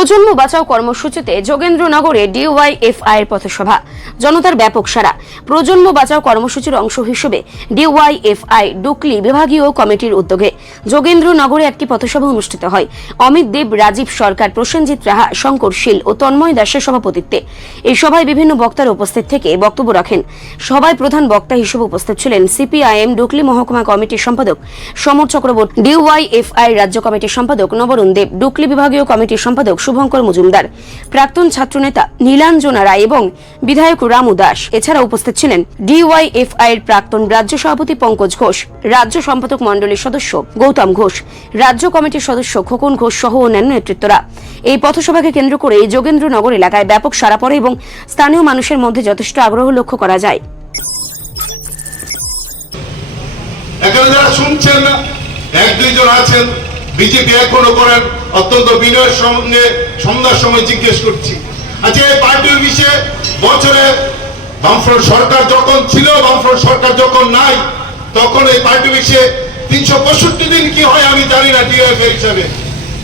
প্রজন্ম বাঁচাও কর্মসূচিতে যোগেন্দ্রনগরে ডিওয়াইএফআই এর পথসভা, জনতার ব্যাপক সাড়া। প্রজন্ম বাঁচাও কর্মসূচির অংশ হিসেবে ডিওয়াইএফআই ডুকলি বিভাগীয় কমিটির উদ্যোগে যোগেন্দ্রনগরে একটি পথসভা অনুষ্ঠিত হয়। অমিত দেব, রাজীব সরকার, প্রসেনজিৎ রাহা, শঙ্কর শীল ও তন্ময় দাসের সভাপতিত্বে এই সভায় বিভিন্ন বক্তারা উপস্থিত থেকে বক্তব্য রাখেন। সভায় প্রধান বক্তা হিসেবে উপস্থিত ছিলেন সিপিআইএম ডুকলি মহকুমা কমিটির সম্পাদক সমর চক্রবর্তী, ডিওয়াইএফআই রাজ্য কমিটির সম্পাদক নবরুণ দেব, ডুকলি বিভাগীয় কমিটির সম্পাদক শুভঙ্কর মজুমদার, প্রাক্তন ছাত্রনেতা নীলাঞ্জনা রায় এবং বিধায়ক রামু দাস। এছাড়া উপস্থিত ছিলেন ডিওয়াইএফআই এর প্রাক্তন রাজ্য সভাপতি পঙ্কজ ঘোষ, রাজ্য সম্পাদক মণ্ডলীর সদস্য গৌতম ঘোষ, রাজ্য কমিটির সদস্য খোকন ঘোষ সহ অন্যান্য নেতৃত্বরা। এই পথসভাকে কেন্দ্র করে যোগেন্দ্রনগর এলাকায় ব্যাপক সাড়া পড়ে এবং স্থানীয় মানুষের মধ্যে যথেষ্ট আগ্রহ লক্ষ্য করা যায়। এখানে যারা শুনছেন না, এক দুইজন আছেন বিজেপি এখনো করেন, অত্যন্ত বিনয়ের সঙ্গে সন্ধ্যার সময় জিজ্ঞেস করছি, আচ্ছা এই পার্টির বিষয়ে বছরে বামফ্রন্ট সরকার যখন ছিল, বামফ্রন্ট সরকার যখন নাই, তখন এই পার্টি বিষয়ে 365 দিন কি হয় আমি জানি না ডিওএফআই হিসাবে,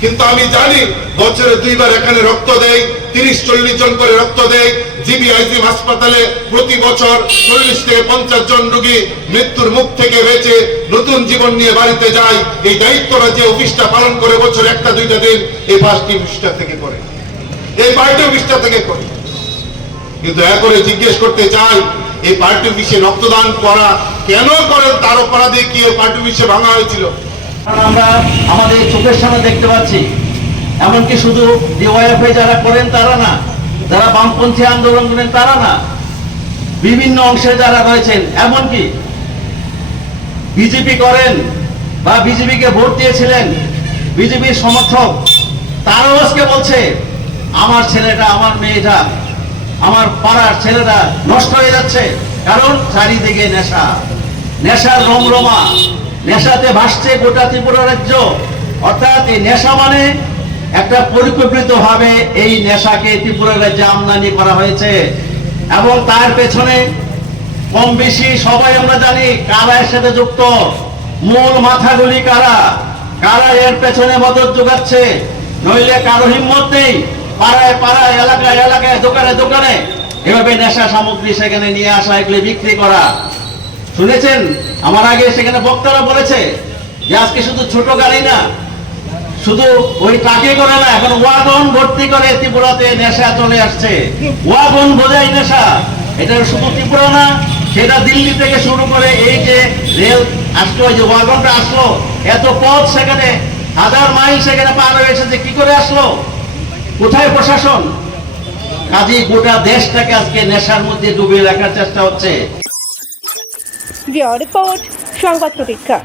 কিন্তু আমি জানি বছরে দুইবার এখানে রক্ত দেয়, 30-40 জন করে রক্ত দেয়। জিবিআইজি হাসপাতালে প্রতি বছর 40 থেকে 50 জন রোগী মৃত্যুর মুখ থেকে বেঁচে নতুন জীবন নিয়ে বাড়িতে যায়। এই দায়িত্বটা যে অফিসটা পালন করে বছর একটা দুইটা দিন এই পার্টি অফিসটা থেকে করে, এই পার্টি অফিসটা থেকে করে। কিন্তু এরপরে জিজ্ঞেস করতে চাই, এই পার্টি অফিসে রক্তদান করা কেন করেন, তার অপরাধে কি পার্টি অফিসে ভাঙা হয়েছিল? আমরা আমাদের চোখের সামনে দেখতে পাচ্ছি। এমনকি শুধু ডিওয়াইএফআই যারা করেন তারা না, যারা বামপন্থী আন্দোলন করেন তারা না, বিভিন্ন অংশে যারা রয়েছেন, এমনকি বিজেপি করেন বা বিজেপিকে ভোট দিয়েছিলেন, বিজেপির সমর্থক, তারাও আজকে বলছে আমার ছেলেটা, আমার মেয়েটা, আমার পাড়ার ছেলেটা নষ্ট হয়ে যাচ্ছে। কারণ চারিদিকে নেশা, নেশার রমরমা, নেশাতে ভাসছে গোটা ত্রিপুরা রাজ্য। অর্থাৎ এই নেশা মানে একটা পরিকল্পিতভাবে এই নেশাকে ত্রিপুরা রাজ্যে আমদানি করা হয়েছে এবং তার পেছনে কম বেশি সবাই আমরা জানি কারা এর সাথে যুক্ত, মূল মাথাগুলি কারা, কারা এর পেছনে মদত যোগাচ্ছে। নইলে কারো হিম্মত নেই পাড়ায় পাড়ায়, এলাকায় এলাকায়, দোকানে দোকানে এভাবে নেশা সামগ্রী সেখানে নিয়ে আসা, এগুলি বিক্রি করা। শুনেছেন আমার আগে সেখানে বক্তারা বলেছে যে আজকে শুধু ছোট গাড়ি না, শুধু ওই ট্রাকে করে না, এখন ওয়াগন ভর্তি করে ত্রিপুরাতে নেশা চলে আসছে। ওয়াগন বোঝাই নেশা। এটা শুধু ত্রিপুরা না, সেটা দিল্লি থেকে শুরু করে এই যে রেল আসলো, যে ওয়াগনটা আসলো, এত পথ সেখানে, 1000 মাইল সেখানে পার হয়ে এসেছে, কি করে আসলো? কোথায় প্রশাসন? কাজেই গোটা দেশটাকে আজকে নেশার মধ্যে ডুবিয়ে রাখার চেষ্টা হচ্ছে। রিপোর্ট সংবাদ প্রতীক্ষা।